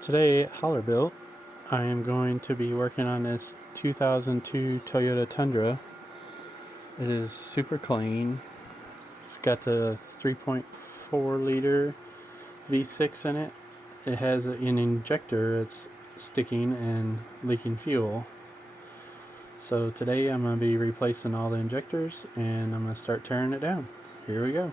Today at Holler Built, I am going to be working on this 2002 Toyota Tundra. It is super clean. It's got the 3.4 liter V6 in it. It has an injector that's sticking and leaking fuel. So today I'm going to be replacing all the injectors and I'm going to start tearing it down. Here we go.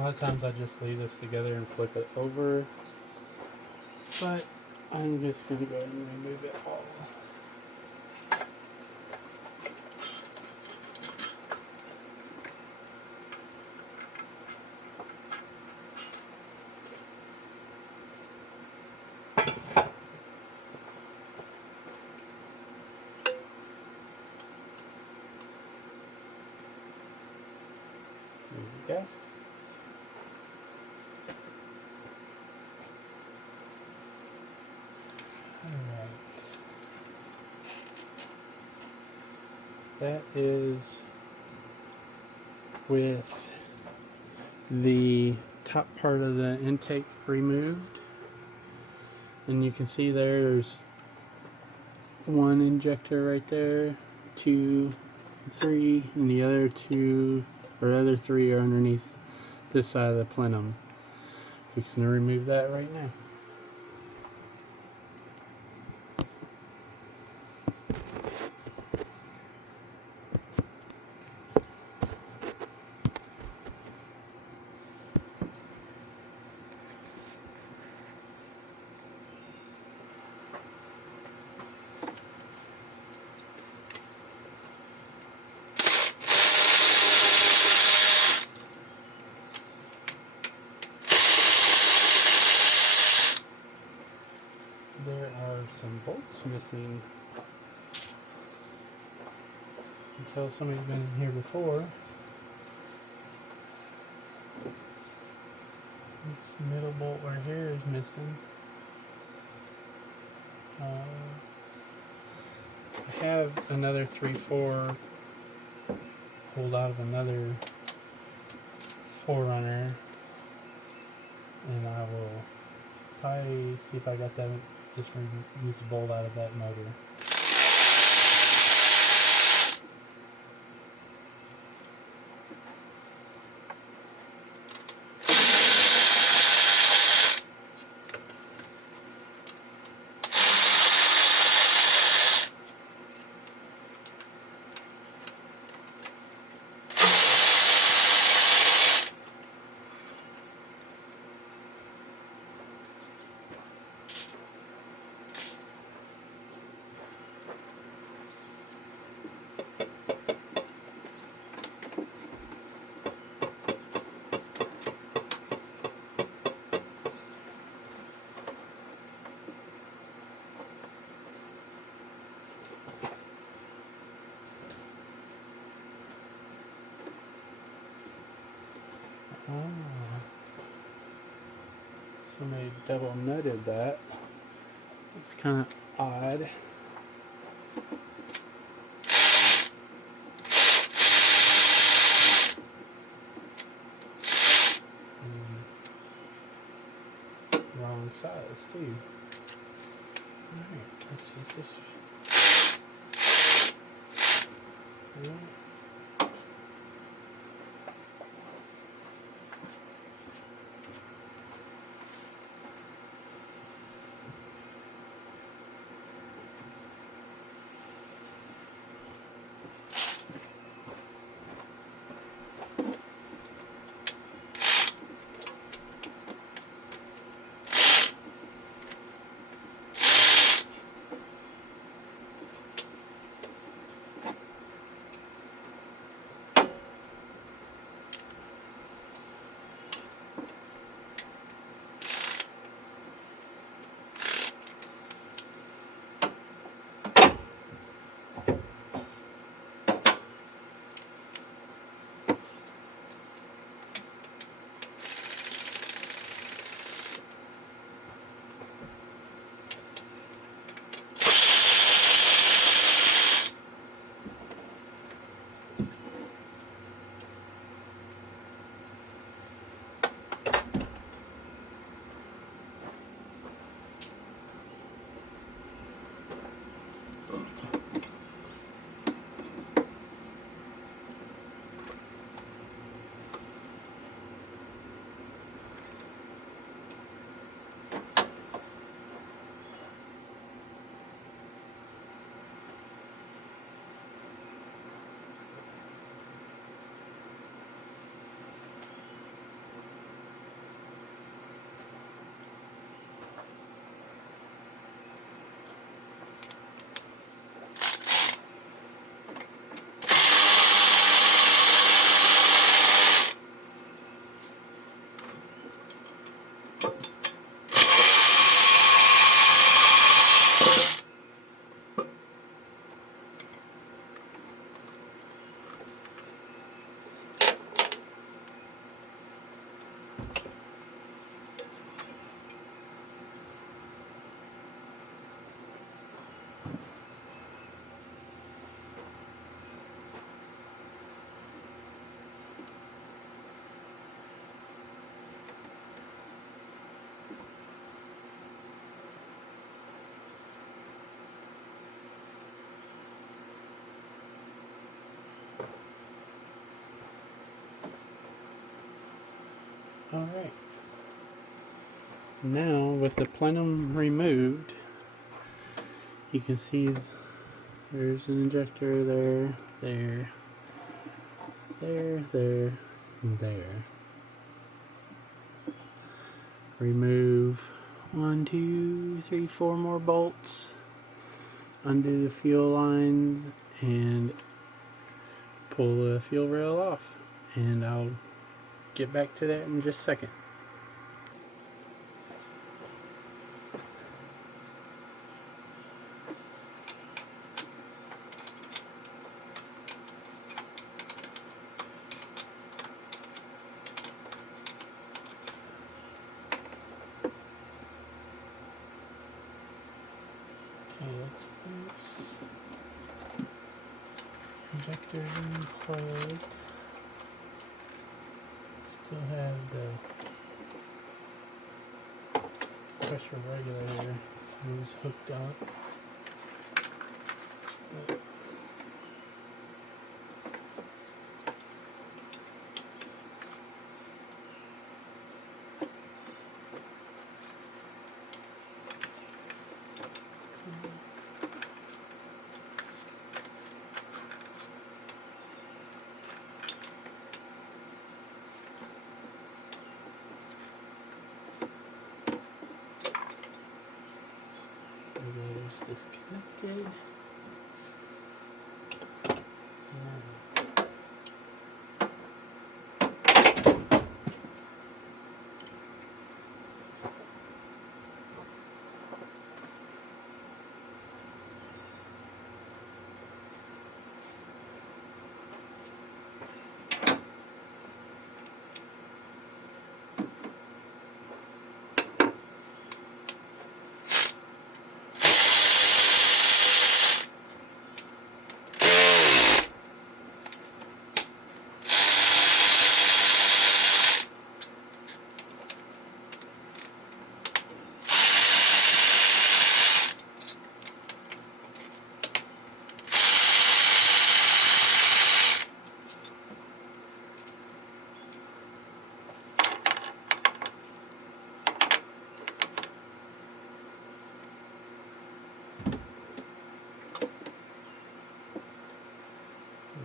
A lot of times I just leave this together and flip it over, but I'm just going to go ahead and remove it all. Gasket. Alright. That is with the top part of the intake removed. And you can see there's one injector right there, 2, 3, and the other 2 or other 3 are underneath this side of the plenum. Fixing to remove that right now. There are some bolts missing. You can tell somebody's been in here before. This middle bolt right here is missing. I have another 3/4 pulled out of another 4Runner, and I will probably see if I got that. Just use the bolt out of that motor. Somebody double nutted that. It's kind of odd. Wrong size too. Alright, let's see if this. Alright. Now, with the plenum removed, you can see there's an injector there, there, and there. Remove 1, 2, 3, 4 more bolts. Undo the fuel lines and pull the fuel rail off. And I'll get back to that in just a second. Okay, that's this. Injector unplugged. Still have the pressure regulator who's hooked up. Regulator's disconnected.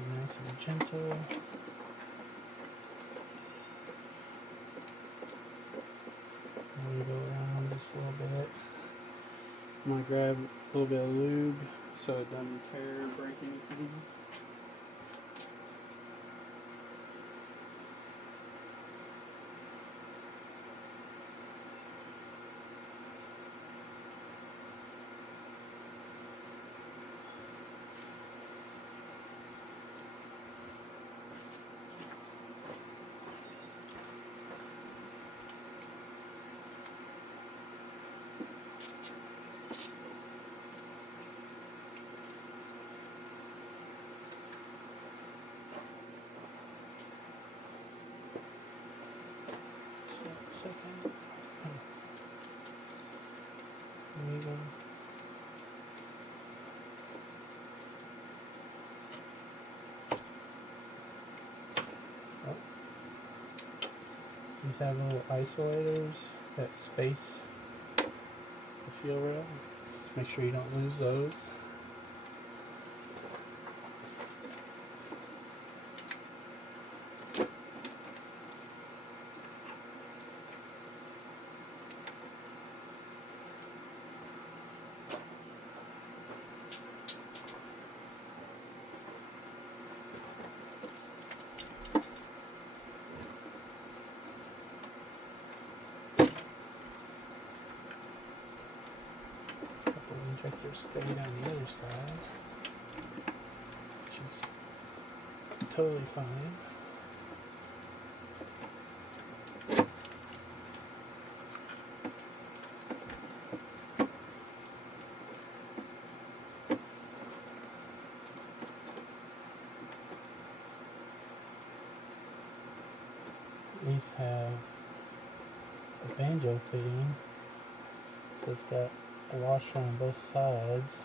Nice and gentle. Go around just a little bit. I'm going to grab a little bit of lube so it doesn't tear or break anything. Second. There you go. Oh. These have little isolators that space the fuel rail. Just make sure you don't lose those. Injectors stayed on the other side, which is totally fine. These have a banjo fitting, so it's got a washer on both sides.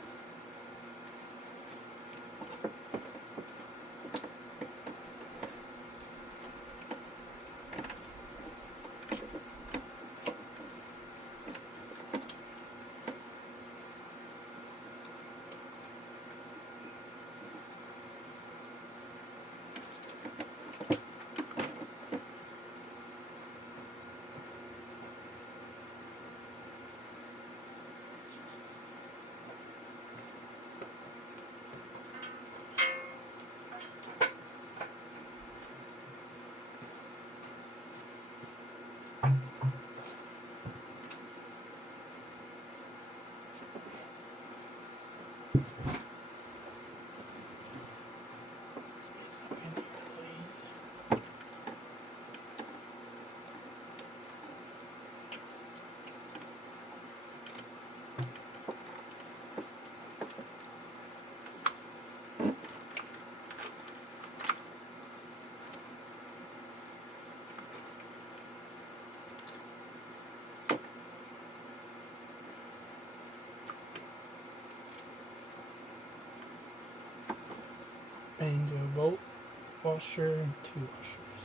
washer, 2 washers.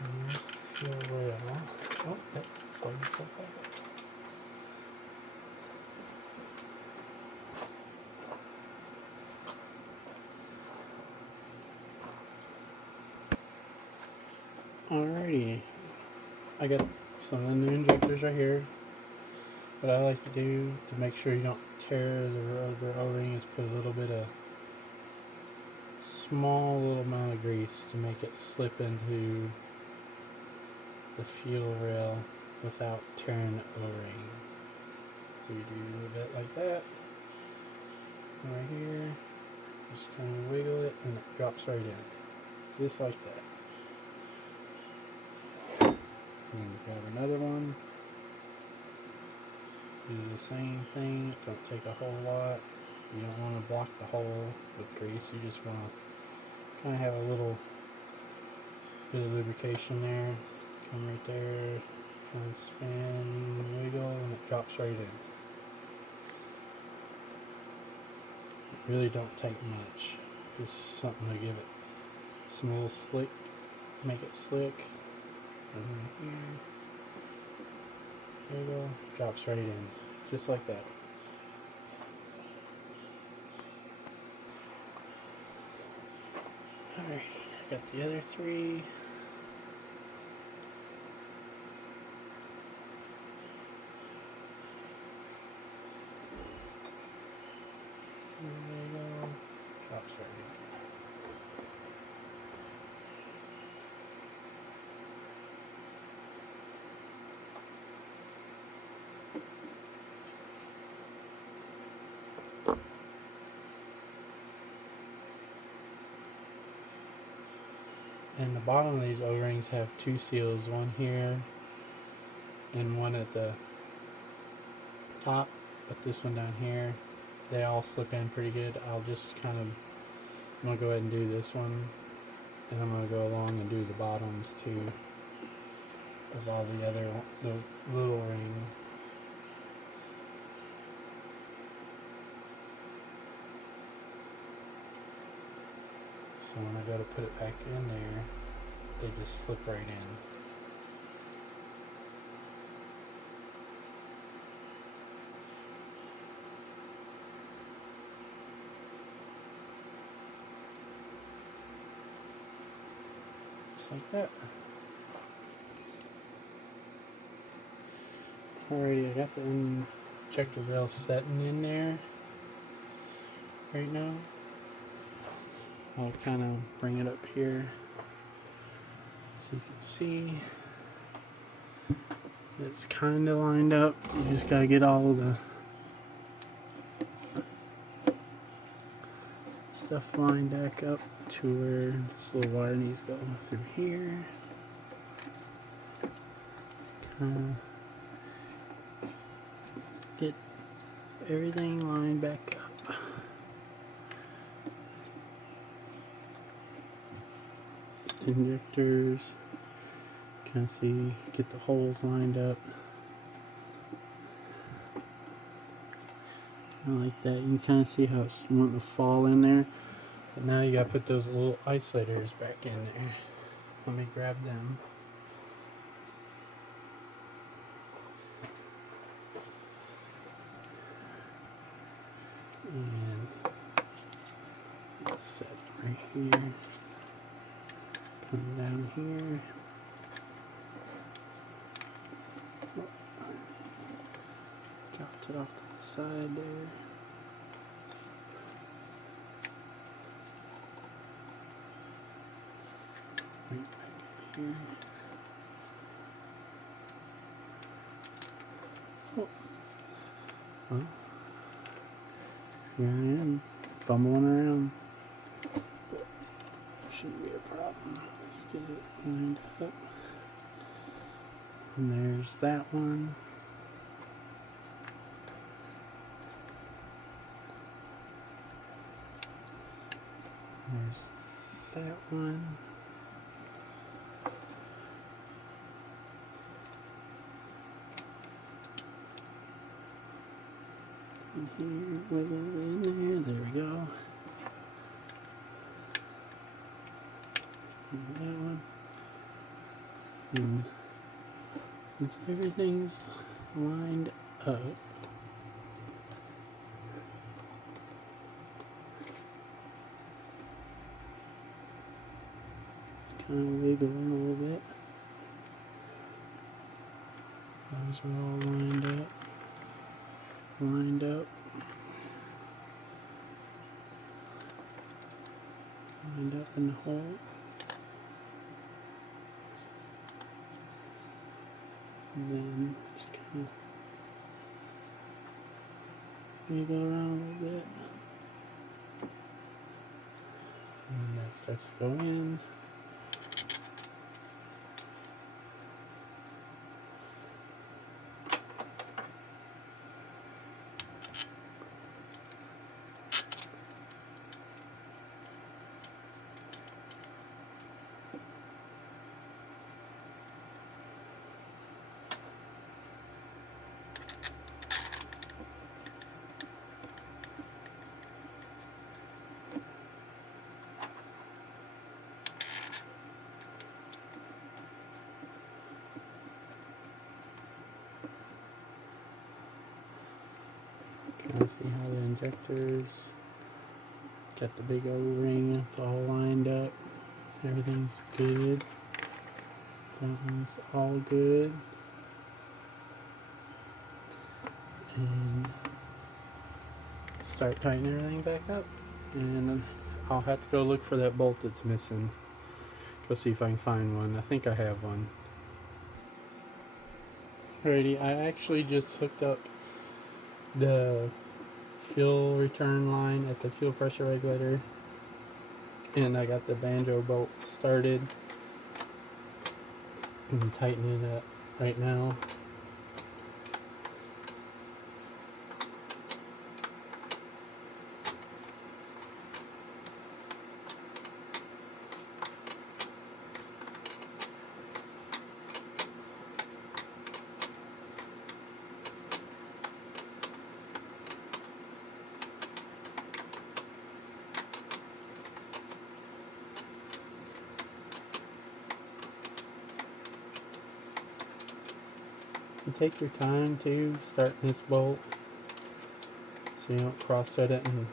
And there's the fuel rail. Oh, that's plugged itself back up. Alrighty, I got some of the new injectors right here. What I like to do to make sure you don't tear the rubber O-ring is put a little bit of small little amount of grease to make it slip into the fuel rail without tearing the O-ring. So you do a little bit like that, right here, just kind of wiggle it and it drops right in, just like that. And grab another one, do the same thing, don't take a whole lot. You don't want to block the hole with grease, you just want to kind of have a little bit of lubrication there. Come right there, kind of spin, wiggle, and it drops right in. It really don't take much, just something to give it some little slick, make it slick. And right here, wiggle, drops right in, just like that. Alright, I got the other 3. There you go, drops right in. And the bottom of these O-rings have 2 seals, one here and one at the top, but this one down here, they all slip in pretty good. I'll just kind of, I'm going to go ahead and do this one, and I'm going to go along and do the bottoms too of all the other, the little ring. So when I go to put it back in there, they just slip right in. Just like that. Alrighty, I got the injector rail setting in there right now. I'll kind of bring it up here so you can see it's kind of lined up. You just gotta get all the stuff lined back up to where this little wire needs to go through here. Kind of get everything lined back up. Injectors, kind of see, get the holes lined up. Kind of like that. You can kind of see how it's wanting to fall in there. But now you gotta put those little isolators back in there. Let me grab them. And set it right here. Come down here. Dropped it off to the side there. Right back in here. Oh. Well, here I am, fumbling around. Shouldn't be a problem. Let's get it lined up. And there's that one. There's that one. in here, wiggle it in there. There we go. And that one. And once everything's lined up, just kind of wiggle them a little bit. Those are all lined up. Lined up in the hole. And then just kind of wiggle around a little bit. And that starts to go in. Kind of see how the injectors got the big O-ring. It's all lined up. Everything's good. That one's all good. And start tightening everything back up. And I'll have to go look for that bolt that's missing. Go see if I can find one. I think I have one. Alrighty, I actually just hooked up the fuel return line at the fuel pressure regulator, and I got the banjo bolt started. I'm tightening it up right now. You take your time too, starting this bolt, so you don't cross thread it and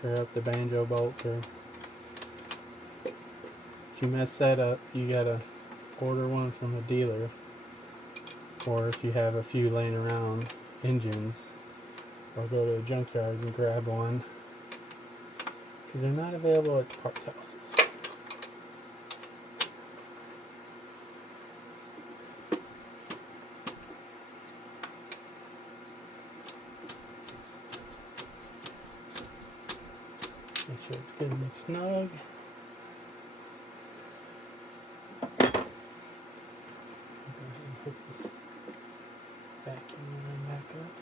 tear up the banjo bolt. Or if you mess that up, you gotta order one from a dealer, or if you have a few laying around engines, or go to a junkyard and grab one, because they're not available at the parts houses. Make sure it's good and snug. Go ahead and hook this vacuum line back up.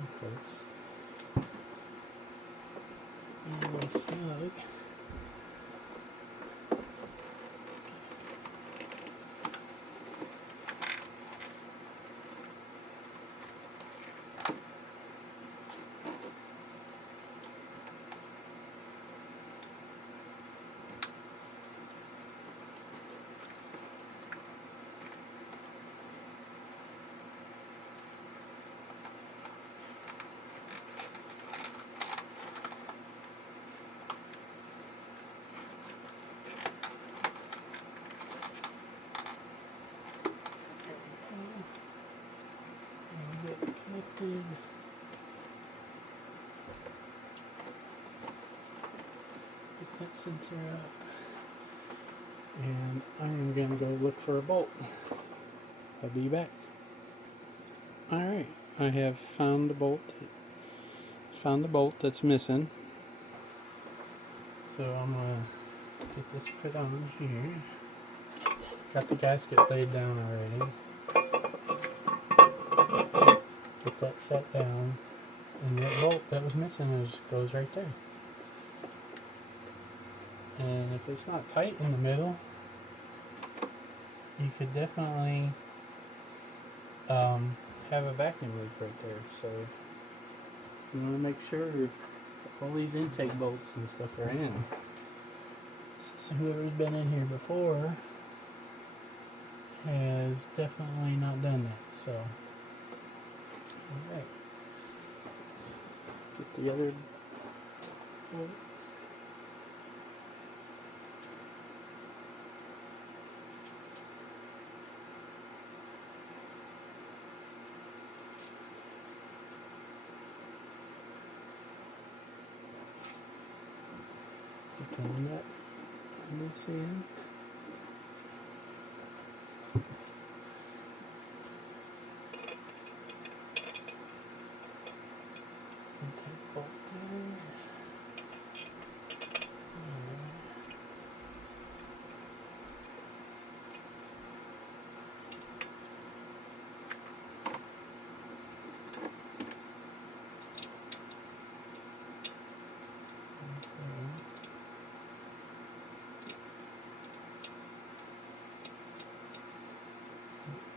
Of course. And a little snug. Connected. Get that sensor up. And I am going to go look for a bolt. I'll be back. Alright, I have found the bolt. Found the bolt that's missing. So I'm going to get this put on here. Got the gasket laid down already. get that set down, and that bolt that was missing goes right there. And if it's not tight in the middle, you could definitely have a vacuum leak right there. So you want to make sure all these intake bolts and stuff are in. So whoever's been in here before has definitely not done that. So, alright, let's get the other bolts. Get the nut on this end. Intake bolt there.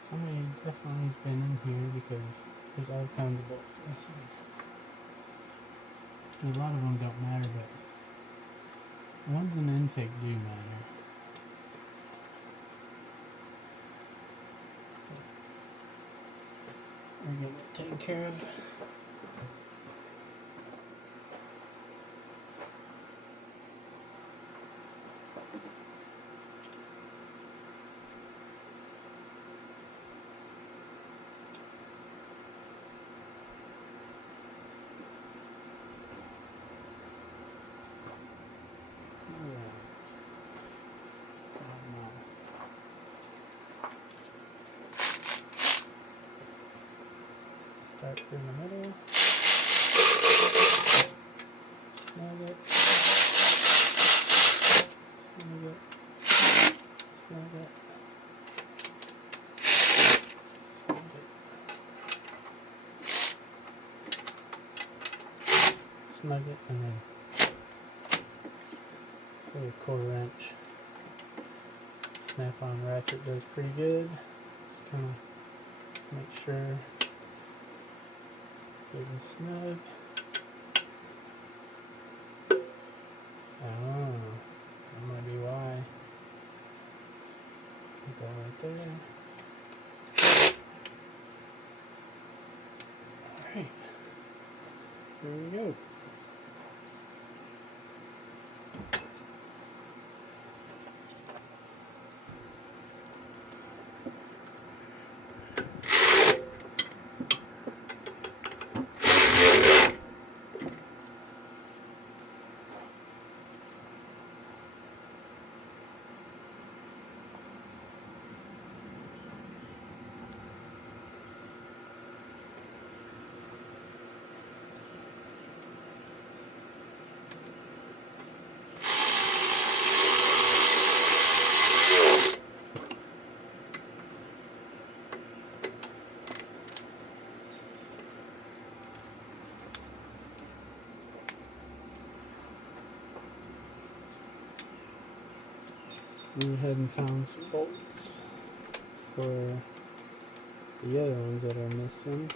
Somebody definitely has been in here because there's all kinds of bolts missing. A lot of them don't matter, but ones in the intake do matter. We're getting it taken care of. Start in the middle, snug it, snug it, snug it, snug it, snug it, and then say a 1/4 inch snap-on ratchet does pretty good. Just kind of make sure good and snug. Oh, that might be why. Go right there. Alright. There we go. Went ahead and found some bolts for the other ones that are missing.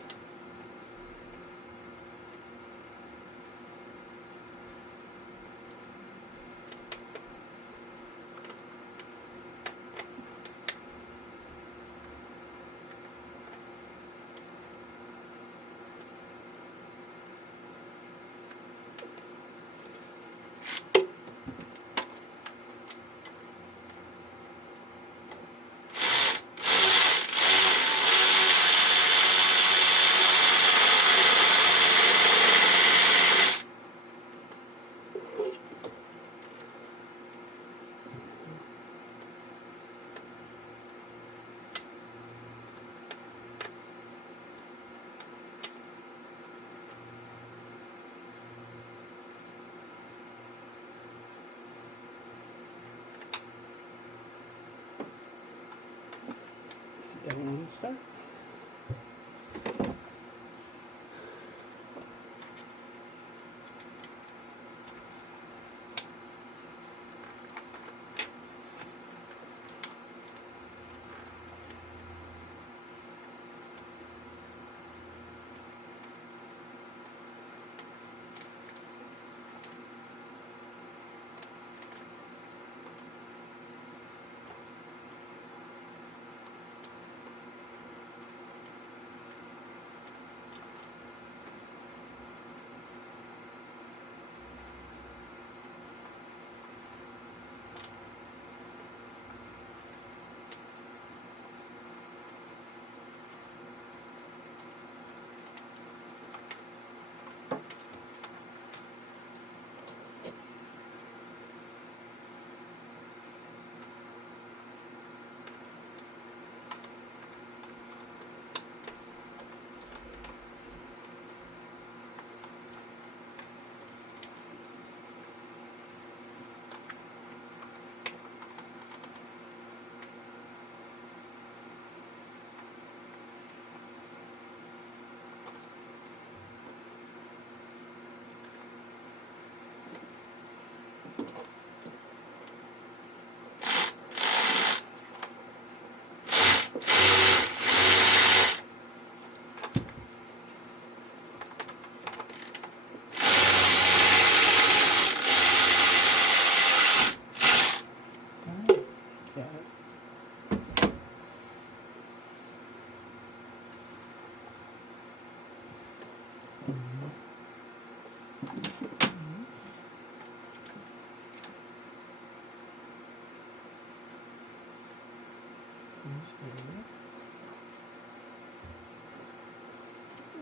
That one start.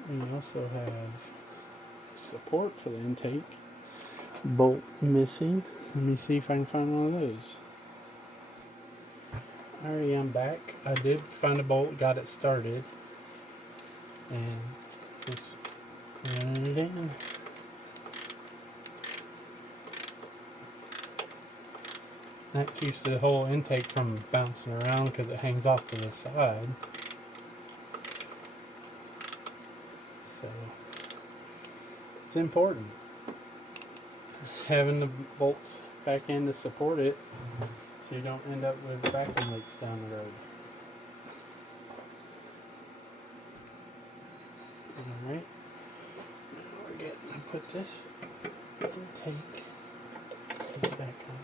We also have support for the intake. Bolt missing. Let me see if I can find one of those. Alright, I'm back. I did find a bolt, got it started, and just running it in. That keeps the whole intake from bouncing around because it hangs off to the side. So it's important having the bolts back in to support it so you don't end up with vacuum leaks down the road. Alright, now we're getting to put this intake back on.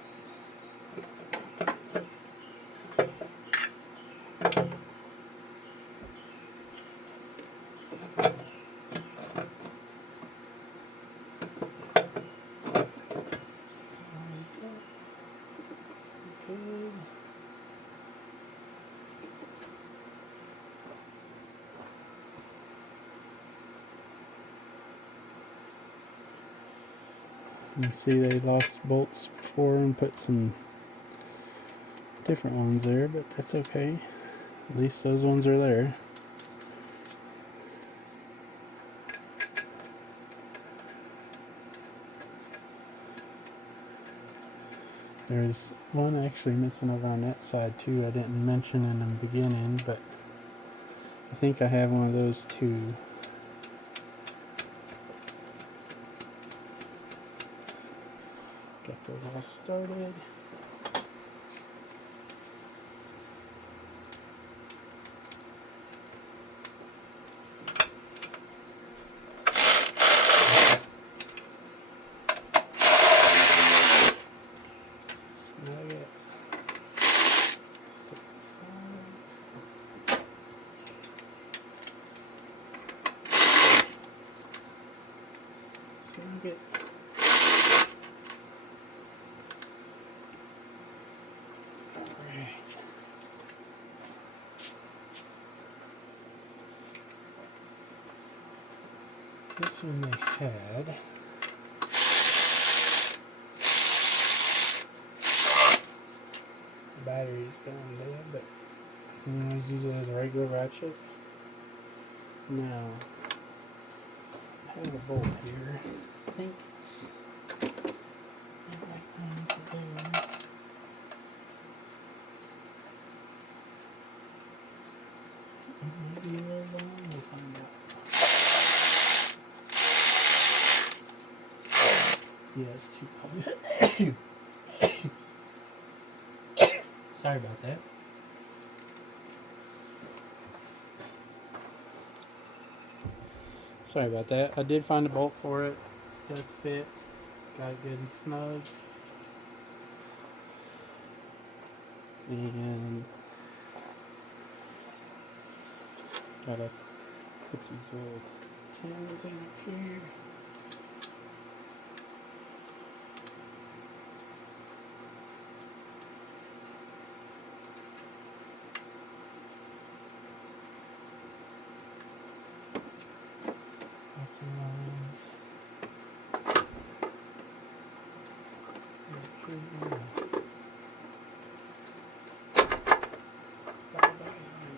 You see they lost bolts before and put some different ones there, but that's okay. At least those ones are there. There's one actually missing over on that side too. I didn't mention in the beginning, but I think I have one of those too. Got those all started. Snug it. Snug it. This one they had. The battery's going dead, but you can always use it as a regular ratchet. Now, I have a bolt here. I think it's the right thing to do. Maybe a little long, we'll find out. Yeah, it's too cold. Sorry about that. Sorry about that. I did find a bolt for it. It does fit. Got it good and snug. And gotta put these little tins in up here.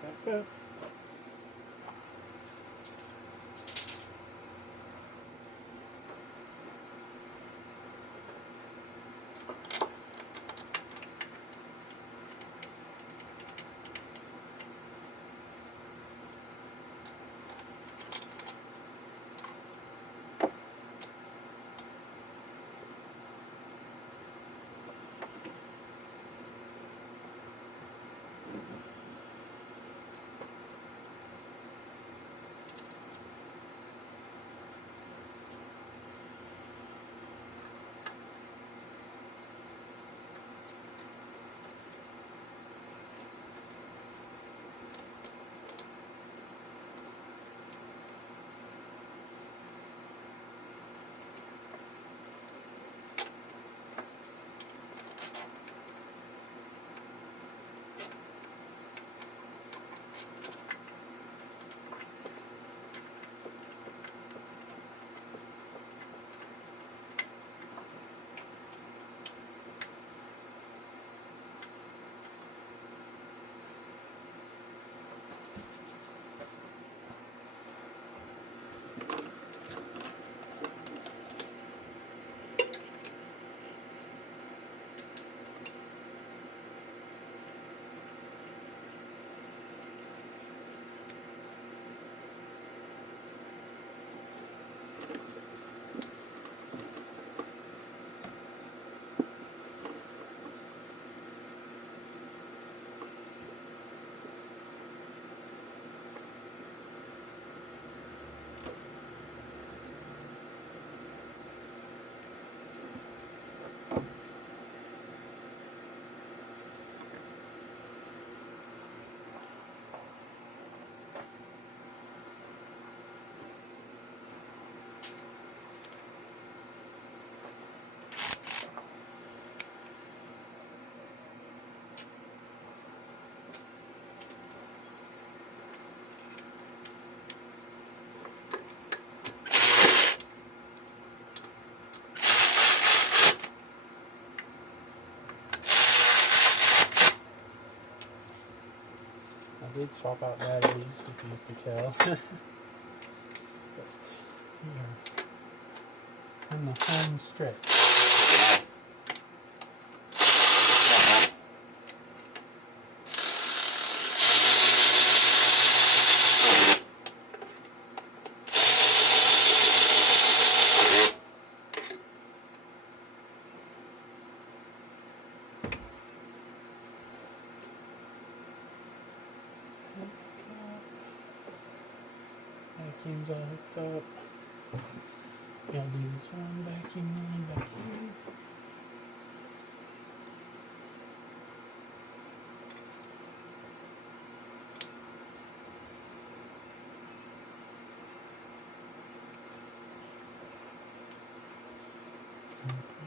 Back up. I did swap out batteries, if you could tell. But we are on the home stretch. Vacuums all hooked up. Gotta do this one vacuum line back here.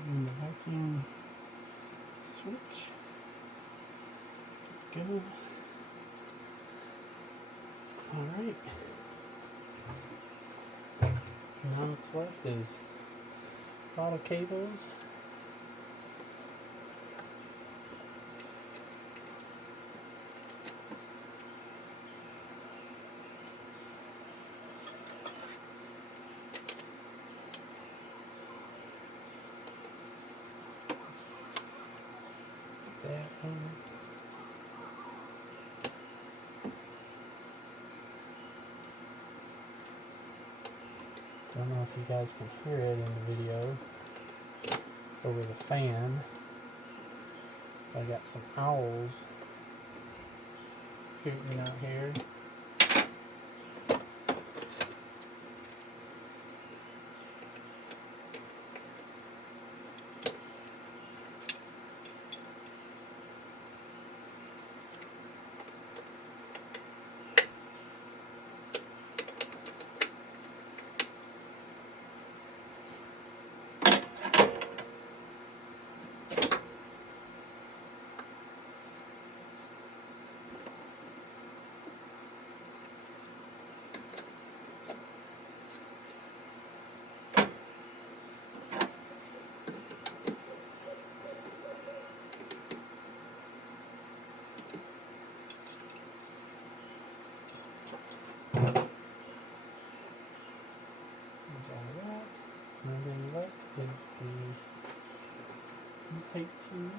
And the vacuum switch. Go. Alright. Now what's left is throttle cables. That one. Don't know if you guys can hear it in the video over the fan. I got some owls hooting out here. And then left is the intake tube.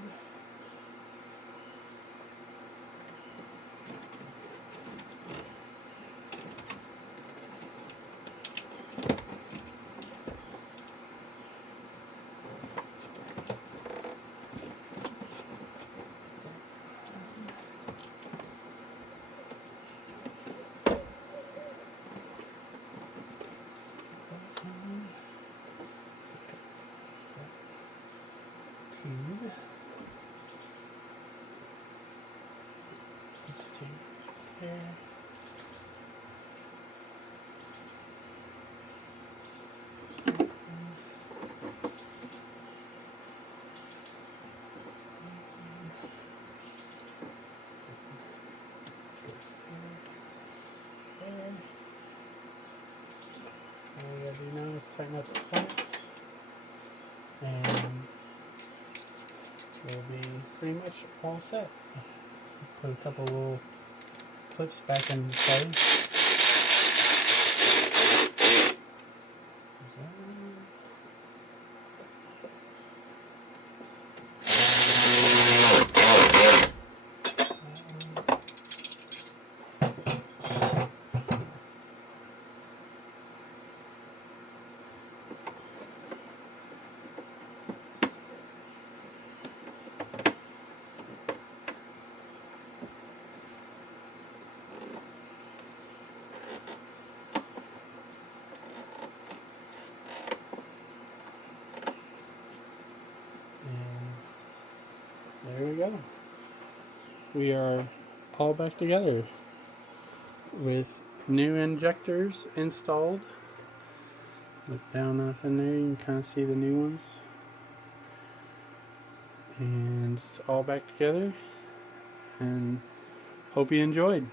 There. All we gotta do now is tighten up the clamps, and we'll be pretty much all set. Put a couple little clips back in place. There we go. We are all back together with new injectors installed. Look down enough in there, you can kind of see the new ones. And it's all back together, and hope you enjoyed.